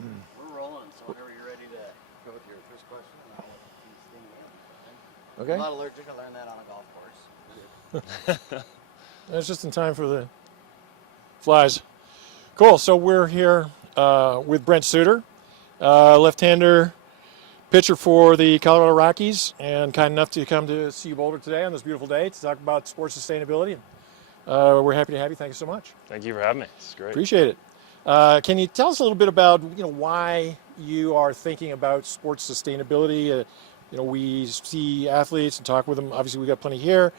We're rolling, so whenever you're ready to go with your first question, and I'll let you sting in. Okay. I'm not allergic. I learned that on a golf course. That's just in time for the flies. Cool. So we're here with Brent Suter, left-hander pitcher for the Colorado Rockies, and kind enough to come to CU Boulder today on this beautiful day to talk about sports sustainability. We're happy to have you. Thank you so much. Thank you for having me. It's great. Appreciate it. Can you tell us a little bit about why you are thinking about sports sustainability? We see athletes and talk with them. Obviously, we got plenty here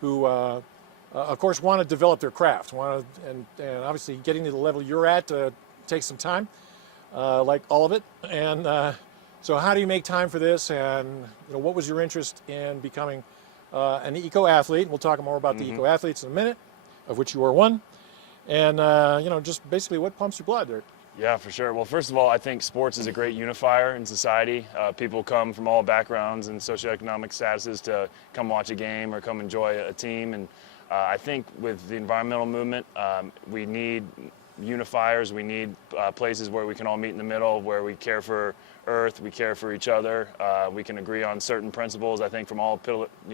who, of course, want to develop their craft. And obviously, getting to the level you're at takes some time, like all of it. And so, how do you make time for this? And what was your interest in becoming an eco-athlete? We'll talk more about the eco-athletes in a minute, of which you are one. And, just basically what pumps your blood there? Yeah, for sure. Well, first of all, I think sports is a great unifier in society. People come from all backgrounds and socioeconomic statuses to come watch a game or come enjoy a team. And I think with the environmental movement, we need unifiers. We need places where we can all meet in the middle, where we care for Earth, we care for each other. We can agree on certain principles. I think from all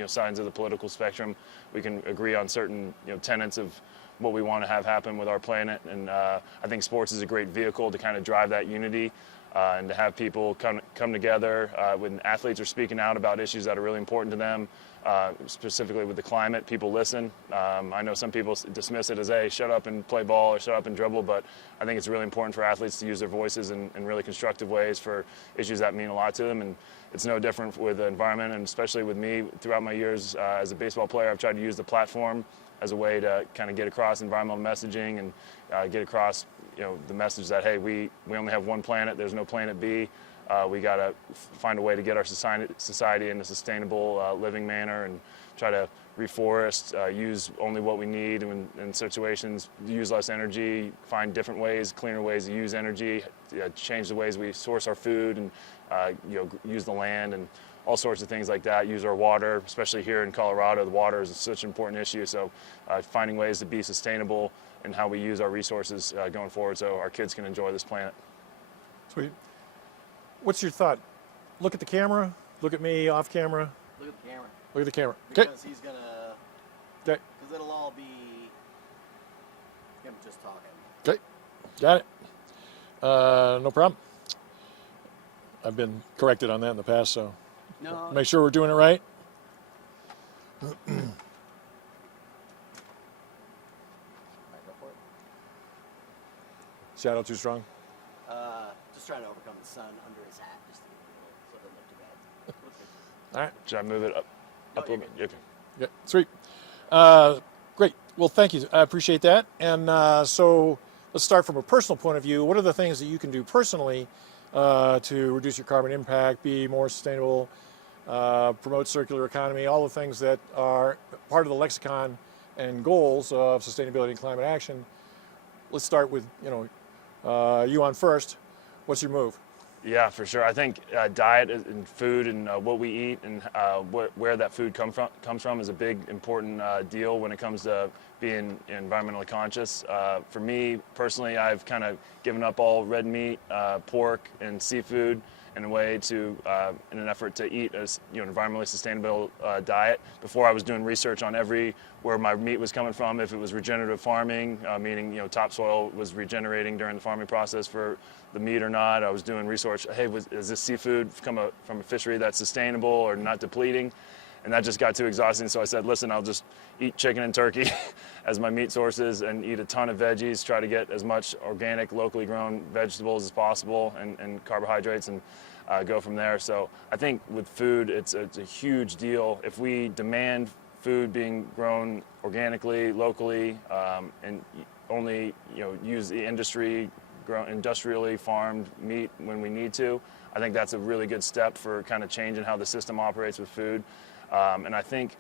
sides of the political spectrum, we can agree on certain tenets of what we want to have happen with our planet. And I think sports is a great vehicle to kind of drive that unity and to have people come together when athletes are speaking out about issues that are really important to them, specifically with the climate. People listen. I know some people dismiss it as, hey, shut up and play ball or shut up and dribble, but I think it's really important for athletes to use their voices in really constructive ways for issues that mean a lot to them. And it's no different with the environment, and especially with me throughout my years as a baseball player. I've tried to use the platform as a way to kind of get across environmental messaging and get across, the message that, hey, we only have one planet. There's no planet B. We got to find a way to get our society in a sustainable living manner and try to reforest, use only what we need in situations, use less energy, find different ways, cleaner ways to use energy, change the ways we source our food and use the land and all sorts of things like that, use our water, especially here in Colorado. The water is such an important issue, so finding ways to be sustainable in how we use our resources going forward so our kids can enjoy this planet. Sweet. What's your thought? Look at the camera, look at me off camera. Look at the camera. Look at the camera. Okay. Because he's going to, Okay. because it'll all be him just talking. Okay. Got it. No problem. I've been corrected on that in the past, so No. make sure we're doing it right. All right, go for it. Shadow too strong. Just trying to overcome the sun under his hat, just to so it doesn't look too bad. All right. Should I move it up a little bit? Okay. Yeah, sweet. Great. Well, thank you. I appreciate that. And so let's start from a personal point of view. What are the things that you can do personally to reduce your carbon impact, be more sustainable, promote circular economy, all the things that are part of the lexicon and goals of sustainability and climate action? Let's start with, you on first. What's your move? Yeah, for sure. I think diet and food and what we eat and where that food comes from is a big, important deal when it comes to being environmentally conscious. For me, personally, I've kind of given up all red meat, pork, and seafood in a way to, in an effort to eat a environmentally sustainable diet. Before I was doing research on where my meat was coming from, if it was regenerative farming, meaning topsoil was regenerating during the farming process for the meat or not. I was doing research. Hey, is this seafood from a fishery that's sustainable or not depleting? And that just got too exhausting. So I said, listen, I'll just eat chicken and turkey as my meat sources and eat a ton of veggies, try to get as much organic, locally grown vegetables as possible and carbohydrates and go from there. So I think with food, it's a huge deal. If we demand food being grown organically, locally, and only use the industrially farmed meat when we need to, I think that's a really good step for kind of changing how the system operates with food. And I think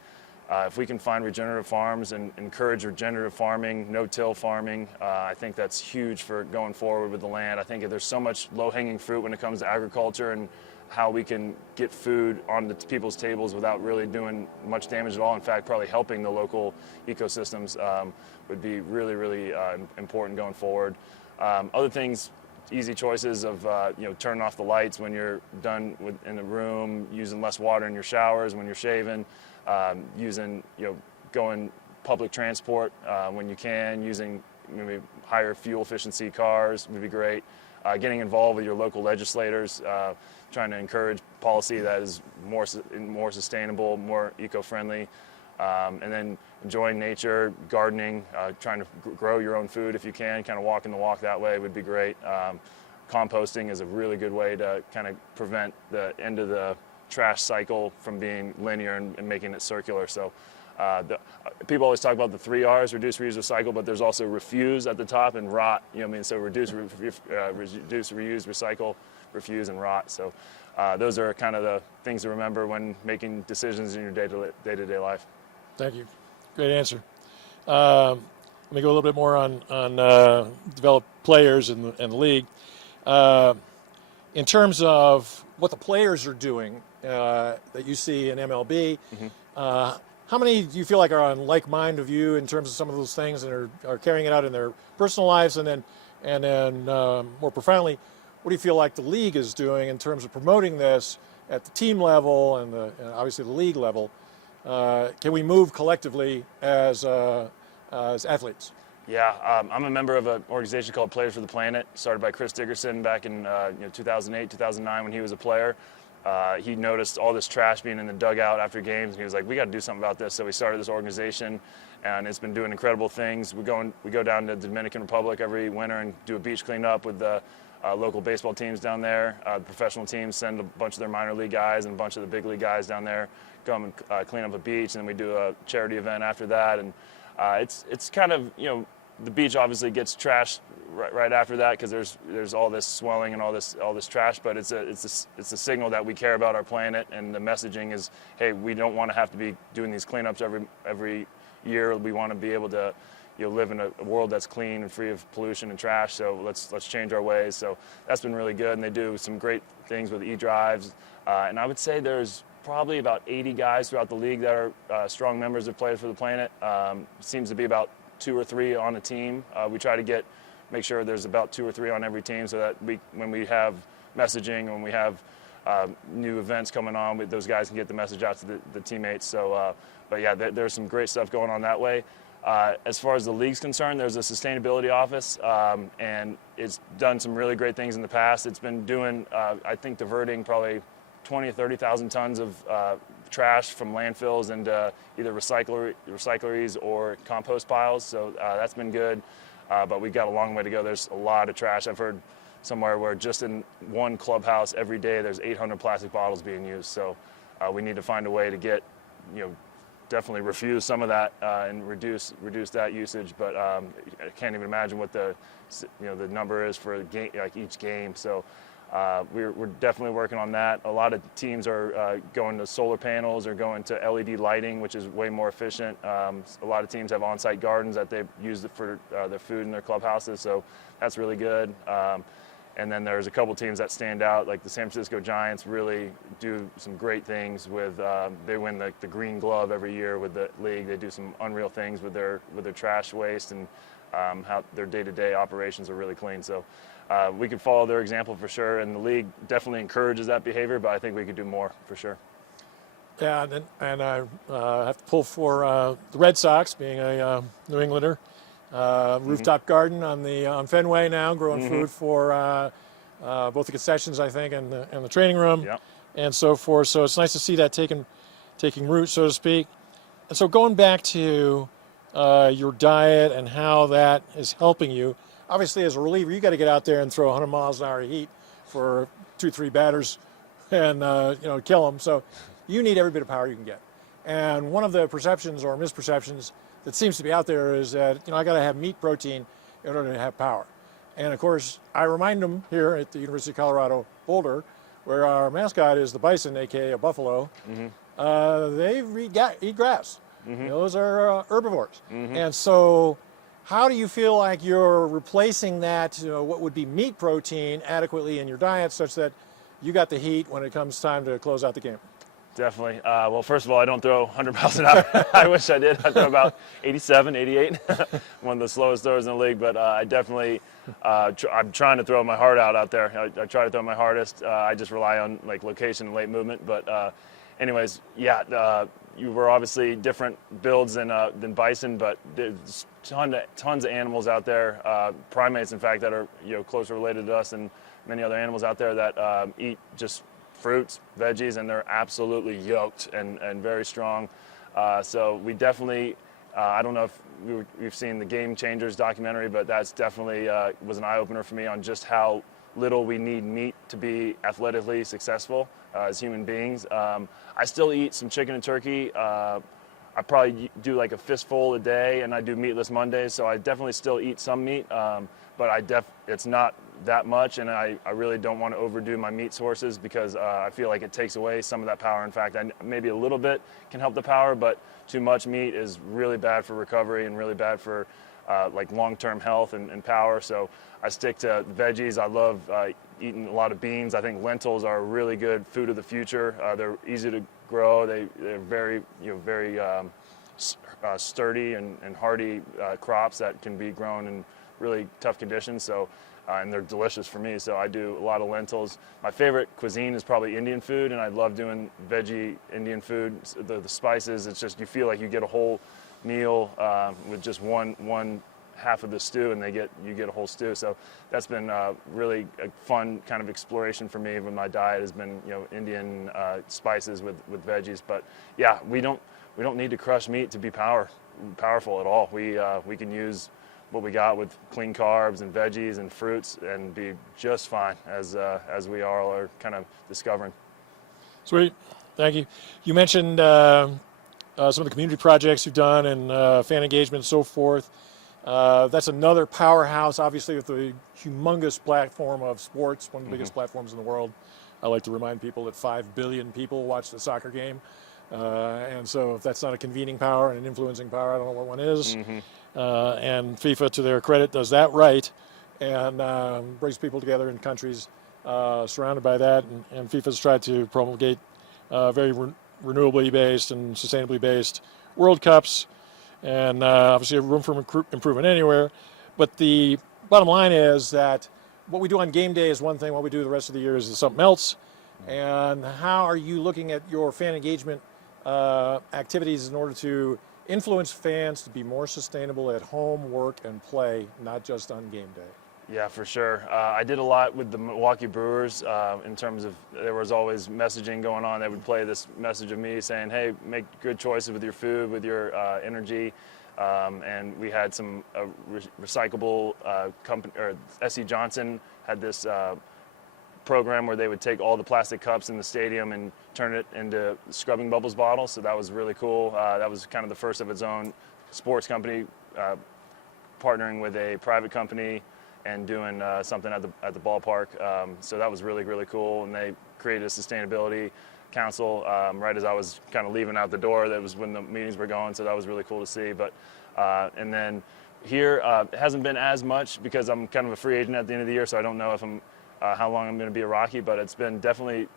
if we can find regenerative farms and encourage regenerative farming, no-till farming, I think that's huge for going forward with the land. I think there's so much low-hanging fruit when it comes to agriculture and how we can get food on people's tables without really doing much damage at all. In fact, probably helping the local ecosystems would be really, really important going forward. Other things easy choices of turning off the lights when you're done in the room, using less water in your showers when you're shaving, using going public transport when you can, using maybe higher fuel efficiency cars would be great. Getting involved with your local legislators, trying to encourage policy that is more sustainable, more eco-friendly, and then enjoying nature, gardening, trying to grow your own food if you can, kind of walking the walk that way would be great. Composting is a really good way to kind of prevent the end of the trash cycle from being linear and making it circular. So people always talk about the 3 R's, reduce, reuse, recycle, but there's also refuse at the top and rot. So reduce, reuse, recycle, refuse, and rot. So those are kind of the things to remember when making decisions in your day-to-day life. Thank you. Great answer. Let me go a little bit more on developed players in the league. In terms of what the players are doing that you see in MLB, how many do you feel like are on like mind of you in terms of some of those things and are carrying it out in their personal lives? And then more profoundly, what do you feel like the league is doing in terms of promoting this at the team level and obviously the league level? Can we move collectively as athletes? Yeah, I'm a member of an organization called Players for the Planet, started by Chris Dickerson back in 2008, 2009 when he was a player. He noticed all this trash being in the dugout after games, and he was like, we got to do something about this. So we started this organization, and it's been doing incredible things. We go down to the Dominican Republic every winter and do a beach cleanup with the local baseball teams down there. The professional teams send a bunch of their minor league guys and a bunch of the big league guys down there, come and clean up a beach, and then we do a charity event after that. And it's kind of, the beach obviously gets trashed right after that because there's all this swelling and all this trash, but it's a signal that we care about our planet, and the messaging is, hey, we don't want to have to be doing these cleanups every year. We want to be able to live in a world that's clean and free of pollution and trash. So let's change our ways. So that's been really good, and they do some great things with e-drives. And I would say there's probably about 80 guys throughout the league that are strong members of Players for the Planet. Seems to be about 2 or 3 on a team. We try to make sure there's about 2 or 3 on every team so that when we have messaging, when we have new events coming on, those guys can get the message out to the teammates. So, but yeah, there's some great stuff going on that way. As far as the league's concerned, there's a sustainability office, and it's done some really great things in the past. It's been doing, I think, diverting probably 20 or 30,000 tons of trash from landfills into either recycleries or compost piles. So that's been good, but we've got a long way to go. There's a lot of trash. I've heard somewhere where just in one clubhouse every day there's 800 plastic bottles being used. So we need to find a way to get, definitely refuse some of that and reduce that usage. But I can't even imagine what the number is for each game. So we're definitely working on that. A lot of teams are going to solar panels or going to LED lighting, which is way more efficient. A lot of teams have on-site gardens that they use for their food in their clubhouses, so that's really good. And then there's a couple teams that stand out, like the San Francisco Giants really do some great things with, they win the Green Glove every year with the league. They do some unreal things with their trash waste, and how their day-to-day operations are really clean. So we could follow their example for sure, and the league definitely encourages that behavior, but I think we could do more for sure. Yeah, and I have to pull for the Red Sox, being a New Englander. Rooftop garden on Fenway now, growing food for both the concessions, I think, and the training room, Yep. and so forth. So it's nice to see that taking root, so to speak. And so going back to your diet and how that is helping you, obviously as a reliever, you got to get out there and throw 100 miles an hour of heat for 2-3 batters and kill them. So you need every bit of power you can get. And one of the perceptions or misperceptions that seems to be out there is that I got to have meat protein in order to have power. And of course, I remind them here at the University of Colorado Boulder, where our mascot is the bison, aka a buffalo. They eat grass. Those are herbivores. And so, how do you feel like you're replacing that, what would be meat protein, adequately in your diet, such that you got the heat when it comes time to close out the game? Definitely. Well, first of all, I don't throw 100 miles an hour. I wish I did. I throw about 87, 88. One of the slowest throwers in the league. But I definitely, I'm trying to throw my heart out there. I try to throw my hardest. I just rely on like location and late movement. But anyways, yeah, you were obviously different builds than bison, but there's tons of animals out there, primates, in fact, that are closer related to us than many other animals out there that eat just fruits, veggies, and they're absolutely yoked and very strong. So we definitely, I don't know if we've seen the Game Changers documentary, but that's definitely was an eye-opener for me on just how little we need meat to be athletically successful as human beings. I still eat some chicken and turkey. I probably do like a fistful a day, and I do meatless Mondays, so I definitely still eat some meat, but it's not that much, and I really don't want to overdo my meat sources because I feel like it takes away some of that power. In fact, maybe a little bit can help the power, but too much meat is really bad for recovery and really bad for like long-term health and power. So I stick to veggies. I love eating a lot of beans. I think lentils are a really good food of the future. They're easy to grow. They're very sturdy and hardy crops that can be grown in really tough conditions. So and they're delicious for me. So I do a lot of lentils. My favorite cuisine is probably Indian food, and I love doing veggie Indian food. The spices, it's just you feel like you get a whole meal with just one half of the stew, and you get a whole stew. So that's been really a fun kind of exploration for me. When my diet has been Indian spices with veggies. But yeah, we don't need to crush meat to be powerful at all. We can use what we got with clean carbs and veggies and fruits and be just fine as we all are kind of discovering. Sweet, thank you. You mentioned some of the community projects you've done and fan engagement and so forth. That's another powerhouse, obviously, with the humongous platform of sports, one of the biggest platforms in the world. I like to remind people that 5 billion people watch the soccer game. And so if that's not a convening power and an influencing power, I don't know what one is. And FIFA, to their credit, does that right and brings people together in countries surrounded by that. And FIFA's tried to promulgate very renewably based and sustainably based World Cups. And obviously, room for improvement anywhere. But the bottom line is that what we do on game day is one thing. What we do the rest of the year is something else. And how are you looking at your fan engagement activities in order to influence fans to be more sustainable at home, work, and play, not just on game day? Yeah, for sure. I did a lot with the Milwaukee Brewers in terms of there was always messaging going on. They would play this message of me saying, hey, make good choices with your food, with your energy. And we had some recyclable company, or S.C. Johnson had this program where they would take all the plastic cups in the stadium and turn it into scrubbing bubbles bottles. So that was really cool. That was kind of the first of its own sports company partnering with a private company and doing something at the ballpark. So that was really, really cool. And they created a sustainability council right as I was kind of leaving out the door. That was when the meetings were going. So that was really cool to see. But and then here it hasn't been as much because I'm kind of a free agent at the end of the year. So I don't know if how long I'm going to be a Rocky, but it's been definitely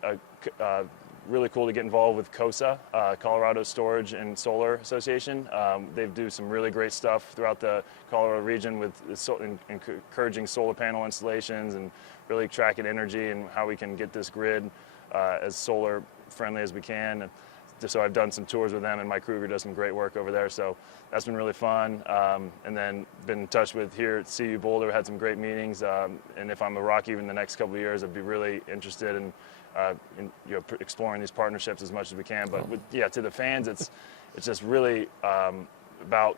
really cool to get involved with COSA, Colorado Storage and Solar Association. They do some really great stuff throughout the Colorado region with encouraging solar panel installations and really tracking energy and how we can get this grid as solar friendly as we can. And so I've done some tours with them, and Mike Kruger does some great work over there. So that's been really fun. And then been in touch with here at CU Boulder, had some great meetings. And if I'm a Rocky in the next couple of years, I'd be really interested in exploring these partnerships as much as we can. But to the fans, it's just really about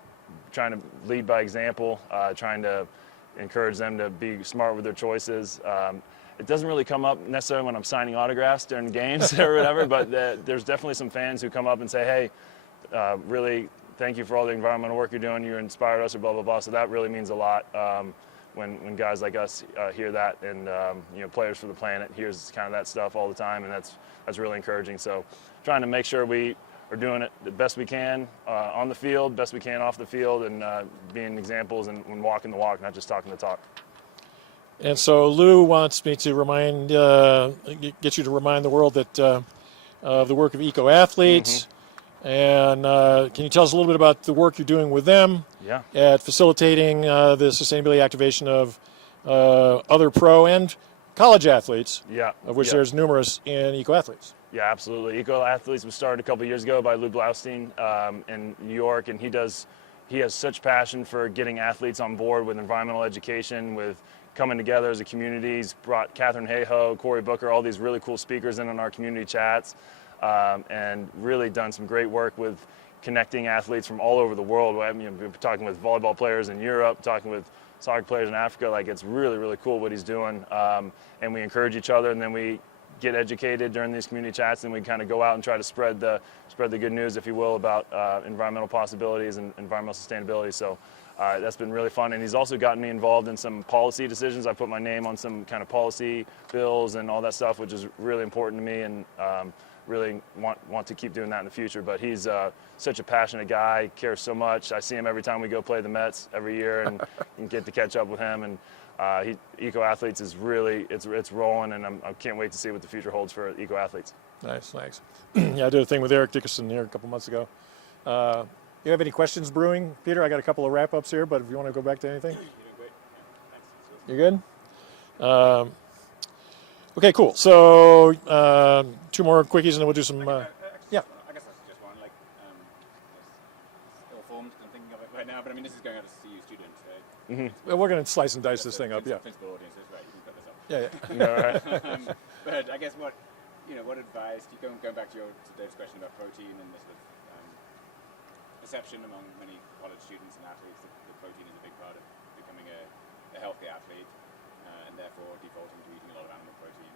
trying to lead by example, trying to encourage them to be smart with their choices. It doesn't really come up necessarily when I'm signing autographs during games or whatever, but there's definitely some fans who come up and say, hey, really thank you for all the environmental work you're doing. You inspired us, or blah, blah, blah. So that really means a lot when guys like us hear that, and Players for the Planet hears kind of that stuff all the time, and that's really encouraging. So trying to make sure we are doing it the best we can on the field, best we can off the field, and being examples and walking the walk, not just talking the talk. And so Lou wants me to get you to remind the world that of the work of EcoAthletes. And can you tell us a little bit about the work you're doing with them Yeah. at facilitating the sustainability activation of other pro and college athletes, Yeah. of which yeah. there's numerous in EcoAthletes? Yeah, absolutely. EcoAthletes was started a couple years ago by Lou Blaustein in New York, and he has such passion for getting athletes on board with environmental education, with coming together as a community. He's brought Catherine Hayhoe, Cory Booker, all these really cool speakers in on our community chats, and really done some great work with connecting athletes from all over the world. I mean, we're talking with volleyball players in Europe, talking with soccer players in Africa. Like, it's really, really cool what he's doing. And we encourage each other, and then we get educated during these community chats, and we kind of go out and try to spread the good news, if you will, about environmental possibilities and environmental sustainability. So that's been really fun. And he's also gotten me involved in some policy decisions. I put my name on some kind of policy bills and all that stuff, which is really important to me, and really want to keep doing that in the future. But he's such a passionate guy, cares so much. I see him every time we go play the Mets every year, and get to catch up with him. And EcoAthletes is really, it's rolling, and I can't wait to see what the future holds for EcoAthletes. Nice, thanks. Yeah, I did a thing with Eric Dickerson here a couple months ago. You have any questions brewing, Peter? I got a couple of wrap-ups here, but if you want to go back to anything. You're good? Okay, cool. So 2 more quickies, and then we'll do some. Yeah. I guess that's just one. Like, ill formed. I'm thinking of it right now, but I mean, this is going out to CU students, right? Well, we're going to slice and dice this thing up. Yeah. Principal audiences, right? You can put this up. Yeah. All right. But I guess what advice? Going back to Dave's question about protein and the sort of perception among many college students and athletes that protein is a big part of becoming a healthy athlete, and therefore defaulting to eating a lot of animal protein.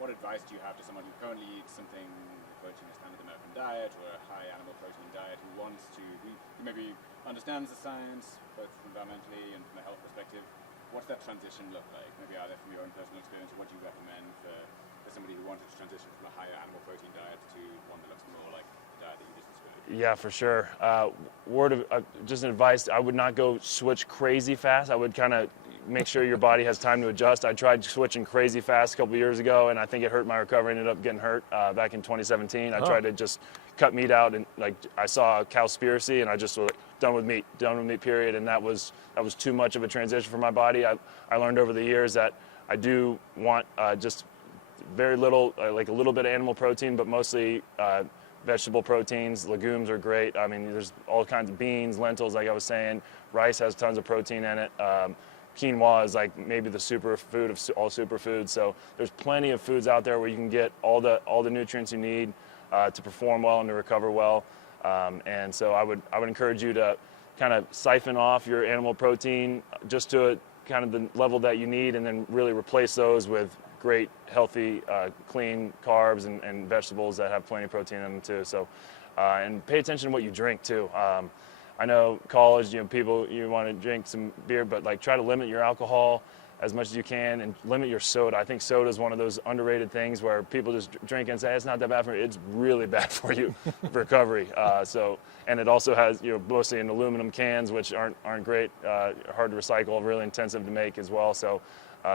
What advice do you have to someone who currently eats something approaching a standard American diet or a high animal protein diet, who maybe understands the science both environmentally and from a health perspective? What's that transition look like? Maybe either from your own personal experience, or what do you recommend for somebody who wanted to transition from a higher animal protein diet to one that looks more like the diet that you just described? Yeah, for sure. Just an advice, I would not go switch crazy fast. I would kind of make sure your body has time to adjust. I tried switching crazy fast a couple years ago, and I think it hurt my recovery. Ended up getting hurt back in 2017. I tried to just cut meat out, and like I saw a cowspiracy, and I just was like, done with meat, period. And that was too much of a transition for my body. I learned over the years that I do want just very little, like a little bit of animal protein, but mostly vegetable proteins. Legumes are great. I mean, there's all kinds of beans, lentils, like I was saying. Rice has tons of protein in it. Quinoa is like maybe the superfood of all superfoods. So there's plenty of foods out there where you can get all the nutrients you need to perform well and to recover well. And so I would encourage you to kind of siphon off your animal protein just to kind of the level that you need, and then really replace those with great, healthy, clean carbs and vegetables that have plenty of protein in them too. So, and pay attention to what you drink too. I know college, people, you want to drink some beer, but like try to limit your alcohol as much as you can, and limit your soda. I think soda is one of those underrated things where people just drink and say, it's not that bad for me. It's really bad for you for recovery. And it also has, mostly in aluminum cans, which aren't great, hard to recycle, really intensive to make as well. So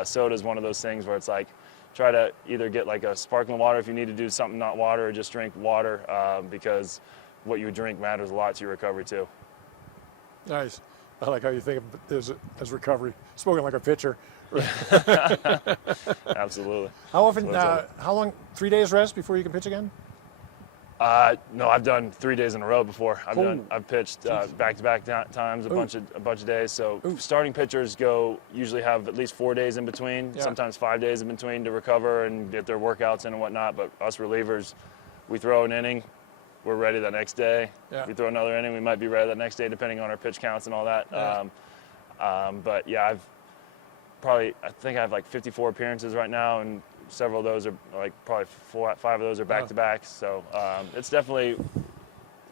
soda is one of those things where it's like, try to either get like a sparkling water if you need to do something not water, or just drink water, because what you drink matters a lot to your recovery too. Nice. I like how you think of this as recovery. Spoken like a pitcher. Absolutely. How often? How long? 3 days rest before you can pitch again? No, I've done 3 days in a row before. I've pitched back-to-back times, a bunch of days. So starting pitchers usually have at least 4 days in between, sometimes 5 days in between to recover and get their workouts in and whatnot. But us relievers, we throw an inning, we're ready the next day. Yeah. We throw another inning, we might be ready the next day, depending on our pitch counts and all that. Yeah. But yeah, I think I have like 54 appearances right now, and several of those are like probably 5 of those are back-to-back. So it's definitely,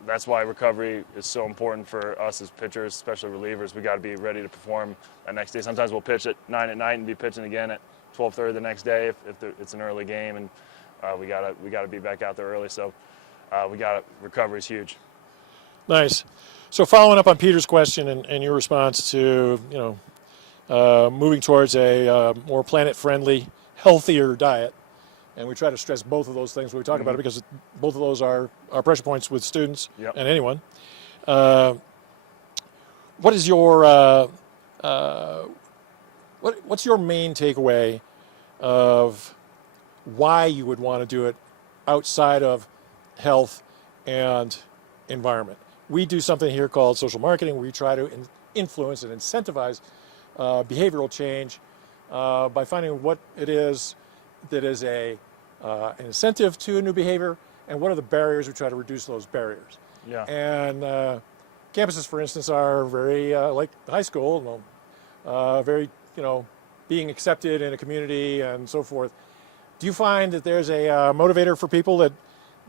that's why recovery is so important for us as pitchers, especially relievers. We got to be ready to perform the next day. Sometimes we'll pitch at 9 at night and be pitching again at 12:30 the next day if it's an early game, and we gotta be back out there early. So recovery is huge. Nice. So following up on Peter's question and your response to moving towards a more planet-friendly, healthier diet, And we try to stress both of those things when we talk about it, because both of those are pressure points with students and anyone. What is your what's your main takeaway of why you would want to do it outside of health and environment? We do something here called social marketing, where we try to influence and incentivize behavioral change by finding what it is that is an incentive to a new behavior, and what are the barriers. We try to reduce those barriers. Yeah. And campuses, for instance, are very like high school, very, being accepted in a community and so forth. Do you find that there's a motivator for people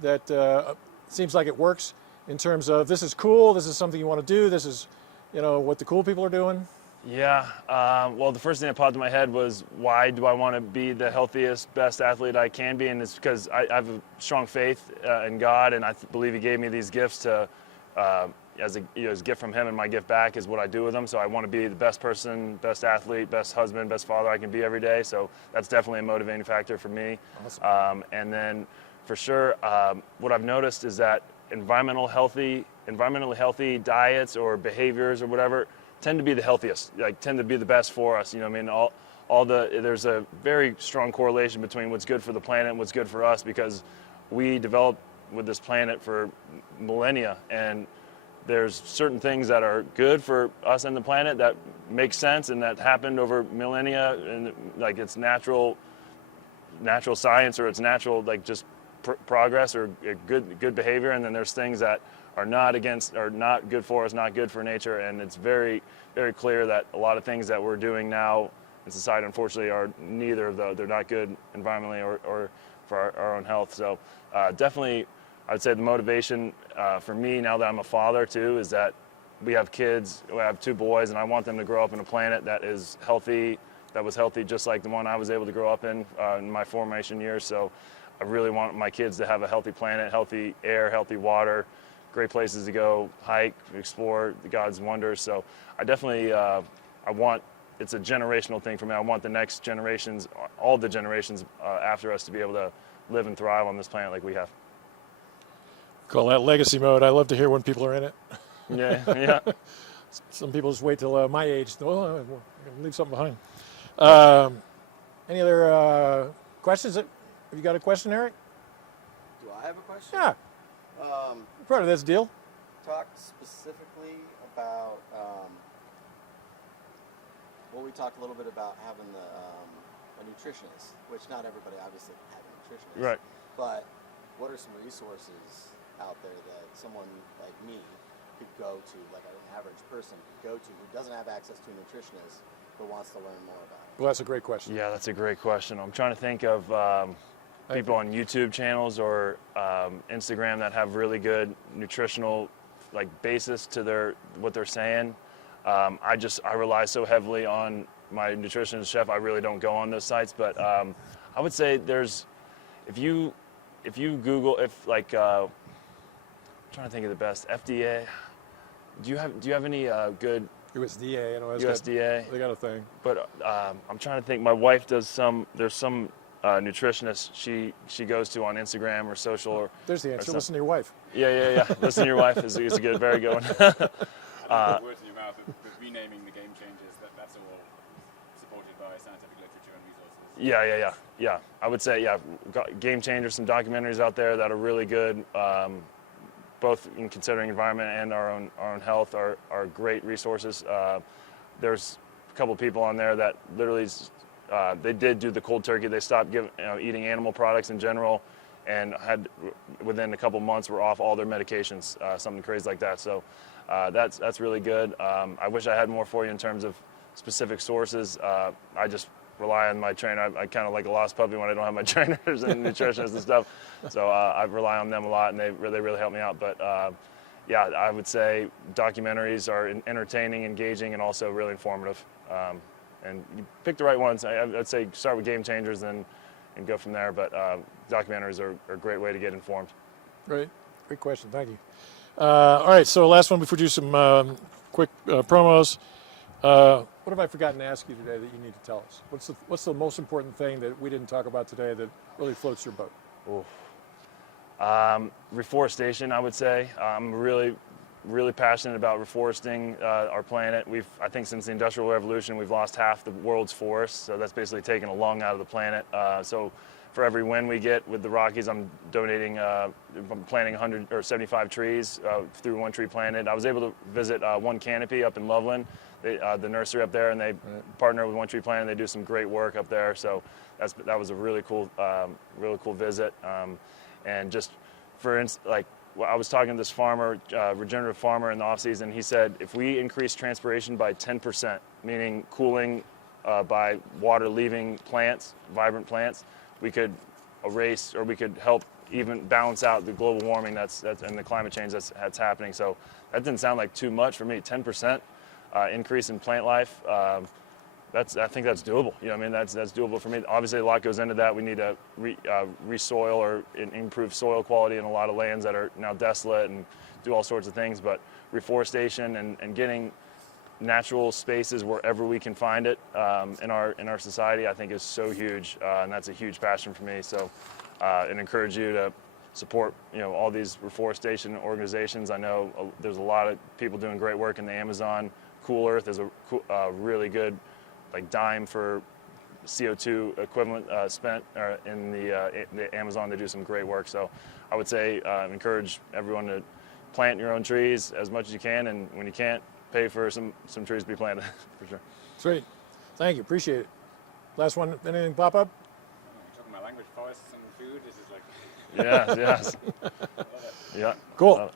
that seems like it works in terms of, this is cool, this is something you want to do, this is, what the cool people are doing? Yeah. Well, the first thing that popped in my head was, why do I want to be the healthiest, best athlete I can be? And it's because I have a strong faith in God, and I believe He gave me these gifts to, as a gift from Him, and my gift back is what I do with them. So I want to be the best person, best athlete, best husband, best father I can be every day. So that's definitely a motivating factor for me. Awesome. And then, for sure, what I've noticed is that environmentally healthy diets or behaviors or whatever tend to be the healthiest, tend to be the best for us. There's a very strong correlation between what's good for the planet and what's good for us, because we developed with this planet for millennia, and there's certain things that are good for us and the planet that make sense and that happened over millennia, and it's natural science, or it's natural just progress or good behavior. And then there's things that are not good for us, not good for nature. And it's very, very clear that a lot of things that we're doing now in society, unfortunately, are neither of those. They're not good environmentally or for our own health. So definitely, I'd say the motivation for me, now that I'm a father too, is that we have kids. We have 2 boys, and I want them to grow up in a planet that is healthy, that was healthy just like the one I was able to grow up in my formation years. So I really want my kids to have a healthy planet, healthy air, healthy water, great places to go hike, explore God's wonders. So I definitely, it's a generational thing for me. I want the next generations, all the generations after us, to be able to live and thrive on this planet like we have. Call that legacy mode. I love to hear when people are in it. Yeah. Some people just wait till my age. Well, I'm going to leave something behind. Any other questions? Have you got a question, Eric? Do I have a question? Yeah. Part of this deal. Talk specifically about, we talked a little bit about having a nutritionist, which not everybody obviously has a nutritionist. Right. But what are some resources out there that someone like me could go to, like an average person could go to, who doesn't have access to a nutritionist but wants to learn more about it? Well, that's a great question. Yeah, that's a great question. I'm trying to think of people on YouTube channels or Instagram that have really good nutritional basis to what they're saying. I rely so heavily on my nutritionist chef. I really don't go on those sites, but I would say if you Google, I'm trying to think of the best, FDA. Do you have any good USDA? USDA. They got a thing. But I'm trying to think. My wife does there's some nutritionist she goes to on Instagram or social. Or there's the answer. Listen to your wife. Yeah. Listen to your wife is a good, very good one. Words in your mouth with renaming the game changes. That's all supported by scientific literature and resources. Yeah. I would say Game Changers, some documentaries out there that are really good. Both in considering environment and our own health are great resources. There's a couple of people on there that literally they did do the cold turkey. They stopped eating animal products in general, and had within a couple months were off all their medications, something crazy like that. So that's really good. I wish I had more for you in terms of specific sources. I just rely on my trainer. I kind of like a lost puppy when I don't have my trainers and nutritionists and stuff. So I rely on them a lot, and they really help me out. But I would say documentaries are entertaining, engaging, and also really informative. And you pick the right ones. I'd say start with Game Changers and go from there. But documentaries are a great way to get informed. Great question. Thank you. All right, so last one before we do some quick promos. What What have I forgotten to ask you today that you need to tell us? What's the most important thing that we didn't talk about today that really floats your boat? Reforestation, I would say. I'm really passionate about reforesting our planet. I think since the Industrial Revolution, we've lost half the world's forests, so that's basically taken a lung out of the planet. So for every win we get with the Rockies, I'm donating, I'm planting 100 or 75 trees through One Tree Planted. I was able to visit One Canopy up in Loveland, the nursery up there, and they partner with One Tree Planted. They do some great work up there, so that was a really cool visit. And just for instance, like, I was talking to this farmer, regenerative farmer in the off season. He said if we increase transpiration by 10%, meaning cooling by water leaving plants, vibrant plants, we could erase, or we could help even balance out the global warming that's and the climate change that's happening. So that didn't sound like too much for me. 10% increase in plant life. I think that's doable. You know what I mean? That's doable for me. Obviously, a lot goes into that. We need to resoil or improve soil quality in a lot of lands that are now desolate, and do all sorts of things. But reforestation and getting natural spaces wherever we can find it in our society, I think is so huge, and that's a huge passion for me. So, and encourage you to support all these reforestation organizations. I know there's a lot of people doing great work in the Amazon. Cool Earth is a really good dime for CO2 equivalent spent in the Amazon. They do some great work. So I would say encourage everyone to plant your own trees as much as you can, and when you can't, pay for some trees to be planted for sure. Sweet. Thank you. Appreciate it. Last one. Anything pop up? You're talking about language, forests, and food. This is like Yes. Yeah. Cool.